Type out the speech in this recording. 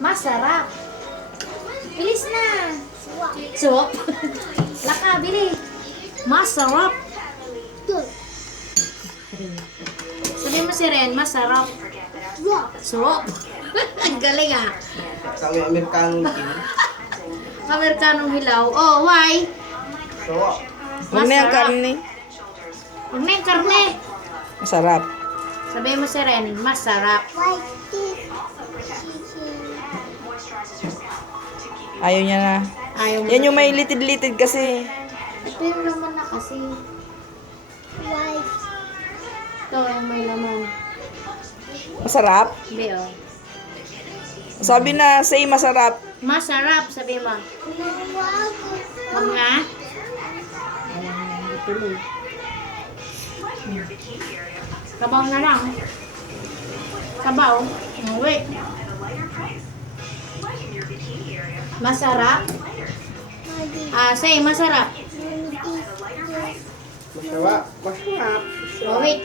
Masarap. Bilis na. Swap. Laka, bili. Masarap. Sabi mo si Ren, masarap. Swap. Ang galing ah. Kami Amerikanong kin. Amerikanong hilaw. Oh, why? So, Huwag na yung karne. Huwag na yung karne. Masarap. Sabi mo si Ren, masarap. Ayaw niya na. Ayaw mo. Yan yung may litid-litid kasi. Ito yung laman na kasi. Ito yung may laman. Masarap. Hindi oh. Sabi na, say masarap. Masarap, sabi mo. Huwag nga. Ayan, tuloy. Sabaw na lang. Sabaw. Oh, wait. Masarap. Say, masarap. masarap. Masarap. Oh, wait.